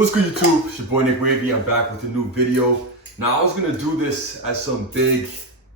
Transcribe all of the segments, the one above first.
What's good, YouTube? It's your boy Nick Wavy. I'm back with a new video. Now I was gonna do this as some big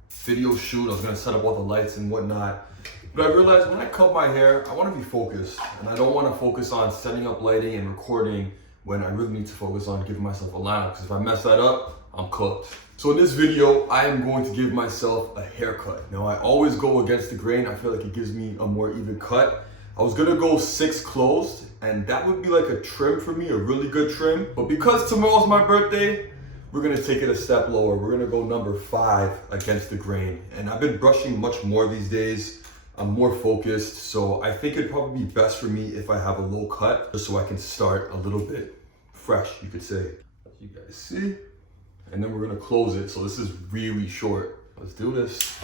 video shoot. I was gonna set up all the lights and whatnot. But I realized when I cut my hair, I wanna be focused. And I don't wanna focus on setting up lighting and recording when I really need to focus on giving myself a lineup. Because if I mess that up, I'm cooked. So in this video, I am going to give myself a haircut. Now I always go against the grain. I feel like it gives me a more even cut. I was gonna go 6 closed, and that would be like a trim for me, a really good trim. But because tomorrow's my birthday, we're gonna take it a step lower. We're gonna go number 5 against the grain. And I've been brushing much more these days. I'm more focused, so I think it'd probably be best for me if I have a low cut, just so I can start a little bit fresh, you could say. As you guys see. And then we're gonna close it, so this is really short. Let's do this.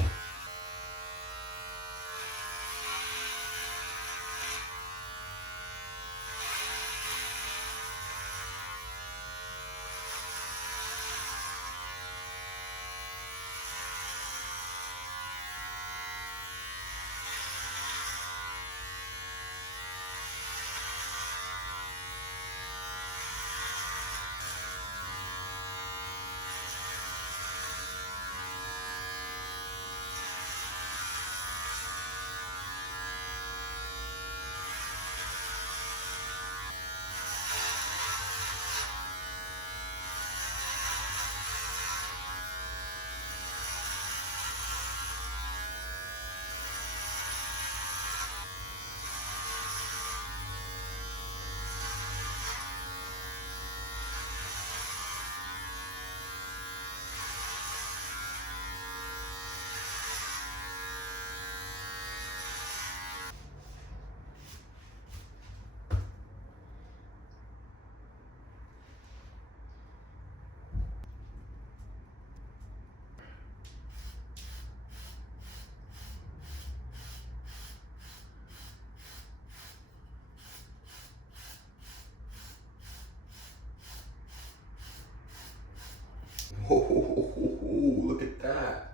Oh, look at that.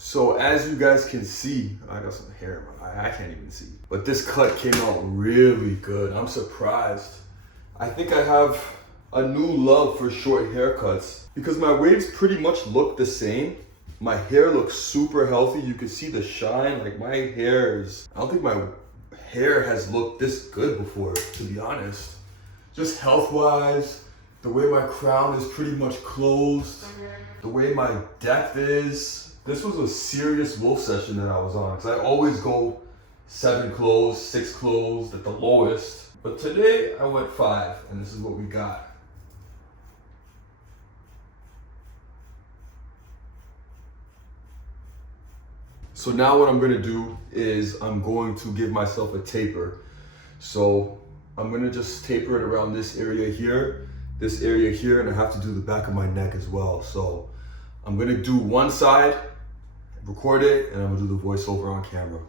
So as you guys can see, I got some hair in my eye, I can't even see. But this cut came out really good. I'm surprised. I think I have a new love for short haircuts because my waves pretty much look the same. My hair looks super healthy. You can see the shine, like my hair is, I don't think my hair has looked this good before, to be honest. Just health-wise, the way my crown is pretty much closed, the way my depth is. This was a serious wolf session that I was on because I always go 7 closed, 6 closed at the lowest. But today I went 5 and this is what we got. So now what I'm gonna do is I'm going to give myself a taper. So I'm gonna just taper it around this area here, and I have to do the back of my neck as well. So I'm gonna do one side, record it, and I'm gonna do the voiceover on camera.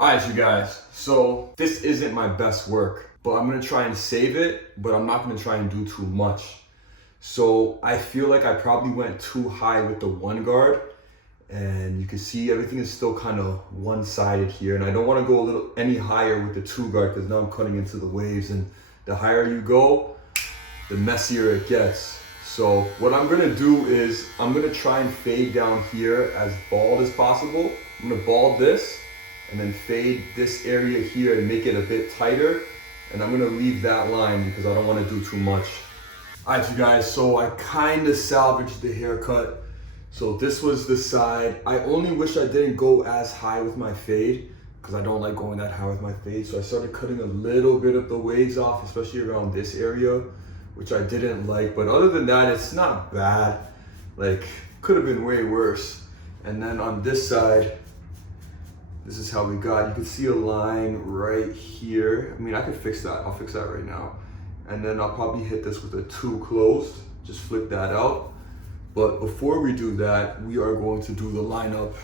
All right, you guys, so this isn't my best work, but I'm gonna try and save it, but I'm not gonna try and do too much. So I feel like I probably went too high with the one guard, and you can see everything is still kind of one-sided here, and I don't wanna go any higher with the two guard because now I'm cutting into the waves, and the higher you go, the messier it gets. So what I'm gonna do is I'm gonna try and fade down here as bald as possible. I'm gonna bald this, and then fade this area here and make it a bit tighter. And I'm gonna leave that line because I don't wanna do too much. All right, you guys, so I kinda salvaged the haircut. So this was the side. I only wish I didn't go as high with my fade because I don't like going that high with my fade. So I started cutting a little bit of the waves off, especially around this area, which I didn't like. But other than that, it's not bad. Like, could have been way worse. And then on this side, this is how we got. You can see a line right here. I mean, I could fix that. I'll fix that right now. And then I'll probably hit this with a 2 closed. Just flick that out. But before we do that, we are going to do the lineup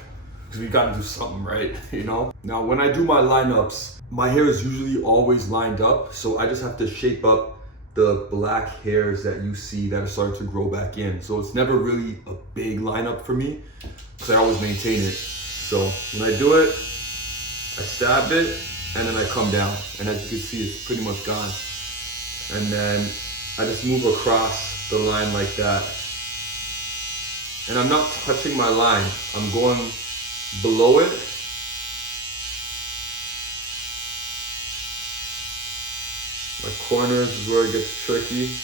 because we got to do something, right? You know? Now, when I do my lineups, my hair is usually always lined up. So I just have to shape up the black hairs that you see that are starting to grow back in. So it's never really a big lineup for me because I always maintain it. So when I do it, I stab it and then I come down. And as you can see, it's pretty much gone. And then I just move across the line like that. And I'm not touching my line. I'm going below it. My corners is where it gets tricky.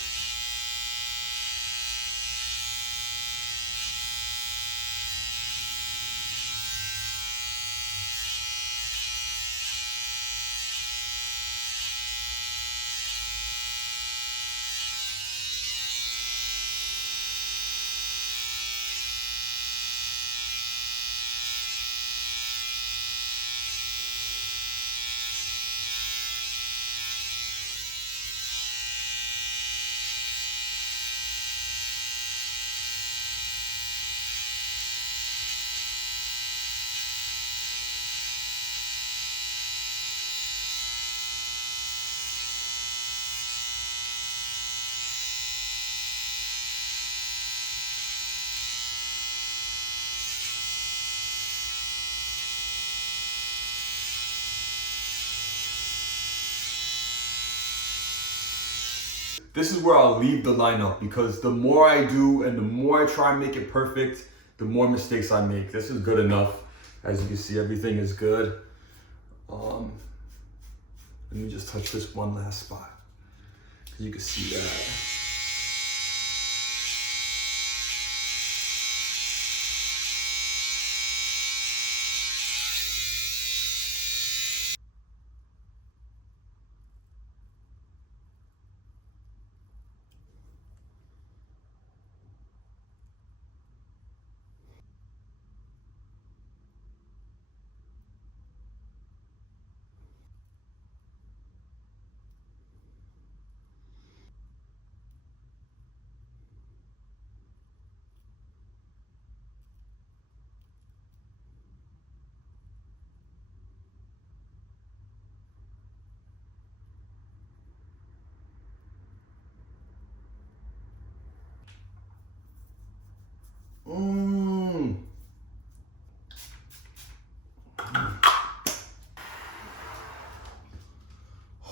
This is where I'll leave the lineup because the more I do and the more I try and make it perfect, the more mistakes I make. This is good enough. As you can see, everything is good. Let me just touch this one last spot. You can see that.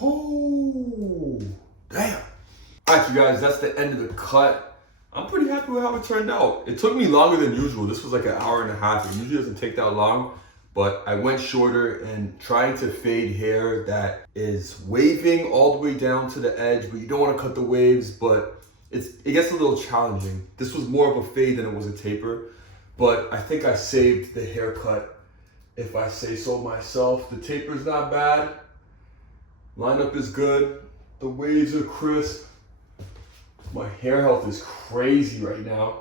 Oh, damn. All right, you guys, that's the end of the cut. I'm pretty happy with how it turned out. It took me longer than usual. This was like an hour and a half. It usually doesn't take that long, but I went shorter and trying to fade hair that is waving all the way down to the edge, but you don't want to cut the waves, but it gets a little challenging. This was more of a fade than it was a taper, but I think I saved the haircut if I say so myself. The taper's not bad. Lineup is good. The waves are crisp. My hair health is crazy right now.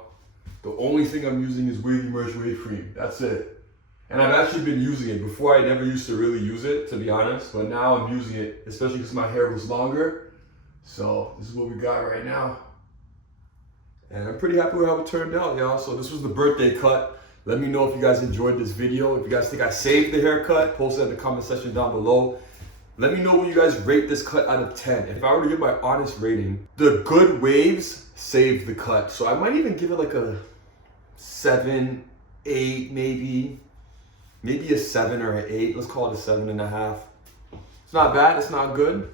The only thing I'm using is Wavy Merge Wave Cream. That's it. And I've actually been using it. Before I never used to really use it, to be honest. But now I'm using it, especially because my hair was longer. So this is what we got right now. And I'm pretty happy with how it turned out, y'all. So this was the birthday cut. Let me know if you guys enjoyed this video. If you guys think I saved the haircut, post it in the comment section down below. Let me know what you guys rate this cut out of 10. If I were to give my honest rating, the good waves saved the cut. So I might even give it like a 7, 8 maybe. Maybe a 7 or an 8. Let's call it a 7.5. It's not bad, it's not good.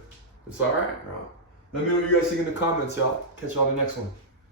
It's all right, bro. Let me know what you guys think in the comments, y'all. Catch y'all in the next one.